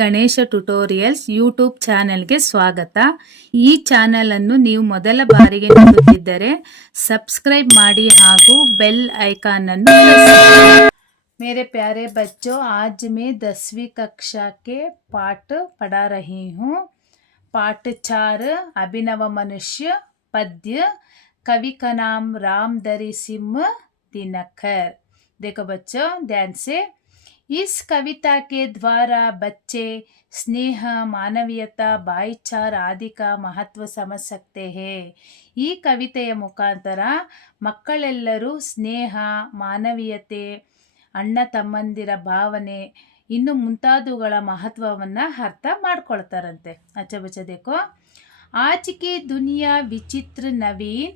Ganesha tutorials YouTube ಚಾನೆಲ್ಗೆ ಸ್ವಾಗತ. ಈ ಚಾನೆಲ್ ಅನ್ನು ನೀವು ಮೊದಲ ಬಾರಿಗೆ ನೋಡುತ್ತಿದ್ದರೆ ಸಬ್ಸ್ಕ್ರೈಬ್ ಮಾಡಿ ಹಾಗೂ ಬೆಲ್ ಐಕಾನ್ ಅನ್ನು ಪ್ರೆಸ್ ಮಾಡಿ. मेरे प्यारे बच्चों, आज मैं 10वीं कक्षा के पाठ पढ़ा रही हूँ. पाठ 4 अभिनव मनुष्य पद्य. कवि का नाम रामधरी सिंह दिनकर. देखो बच्चों, ध्यान से. इस कविता के द्वारा बच्चे स्नेह, मानवीयता, भाईचारा आदि का महत्व समझ सकते हैं. ಈ ಕವಿತೆಯ ಮುಖಾಂತರ ಮಕ್ಕಳೆಲ್ಲರೂ ಸ್ನೇಹ, ಮಾನವೀಯತೆ, ಅಣ್ಣ ತಮ್ಮಂದಿರ ಭಾವನೆ ಇನ್ನು ಮುಂತಾದವುಗಳ ಮಹತ್ವವನ್ನು ಅರ್ಥ ಮಾಡ್ಕೊಳ್ತಾರಂತೆ. ಅಚ್ಚ ಬಚ್ಚ देखो. आज की दुनिया विचित्र नवीन,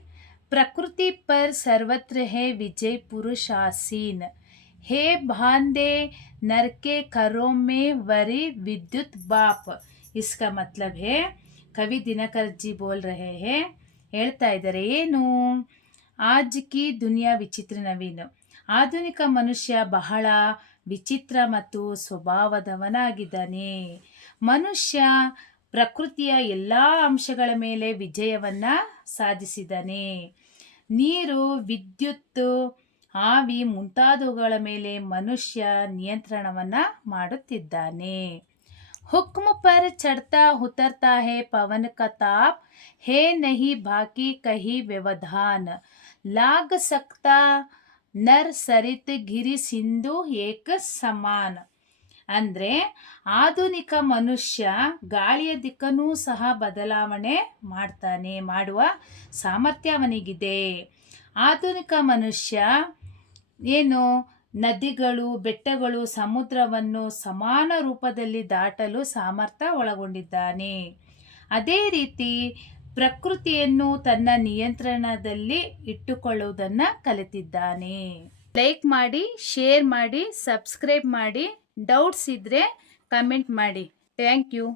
प्रकृति पर सर्वत्र है विजय पुरुष आसीन. हे भांदे नर के करों में वरी विद्युत बाप. इसका मतलब है, कवि दिनकर जी बोल रहे हैं, ಹೇಳ್ತಾ ಇದ್ದಾರೆ ಏನು, ಆಜ್ ಕಿ ದುನಿಯಾ ವಿಚಿತ್ರ ನವೀನ್, ಆಧುನಿಕ ಮನುಷ್ಯ ಬಹಳ ವಿಚಿತ್ರ ಮತ್ತು ಸ್ವಭಾವದವನಾಗಿದ್ದಾನೆ. ಮನುಷ್ಯ ಪ್ರಕೃತಿಯ ಎಲ್ಲ ಅಂಶಗಳ ಮೇಲೆ ವಿಜಯವನ್ನು ಸಾಧಿಸಿದ್ದಾನೆ. ನೀರು, ವಿದ್ಯುತ್, ಆವಿ ಮುಂತಾದವುಗಳ ಮೇಲೆ ಮನುಷ್ಯ ನಿಯಂತ್ರಣವನ್ನು ಮಾಡುತ್ತಿದ್ದಾನೆ. हुक्म पर चढ़ता उतरता है पवन का ताप, है नहीं बाकी कहीं व्यवधान. लाग सकता नर सरित गिरि सिंधु एक समान. ಅಂದರೆ ಆಧುನಿಕ ಮನುಷ್ಯ ಗಾಳಿಯ ದಿಕ್ಕನ್ನು ಸಹ ಬದಲಾವಣೆ ಮಾಡುವ ಸಾಮರ್ಥ್ಯ ಅವನಿಗಿದೆ. ಆಧುನಿಕ ಮನುಷ್ಯ ಏನು, ನದಿಗಳು, ಬೆಟ್ಟಗಳು, ಸಮುದ್ರವನ್ನು ಸಮಾನ ರೂಪದಲ್ಲಿ ದಾಟಲು ಸಾಮರ್ಥ್ಯ ಒಳಗೊಂಡಿದ್ದಾನೆ. ಅದೇ ರೀತಿ ಪ್ರಕೃತಿಯನ್ನು ತನ್ನ ನಿಯಂತ್ರಣದಲ್ಲಿ ಇಟ್ಟುಕೊಳ್ಳುವುದನ್ನು ಕಲಿತಿದ್ದಾನೆ. ಲೈಕ್ ಮಾಡಿ, ಶೇರ್ ಮಾಡಿ, ಸಬ್ಸ್ಕ್ರೈಬ್ ಮಾಡಿ. ಡೌಟ್ಸ್ ಇದ್ದರೆ ಕಮೆಂಟ್ ಮಾಡಿ. Thank you.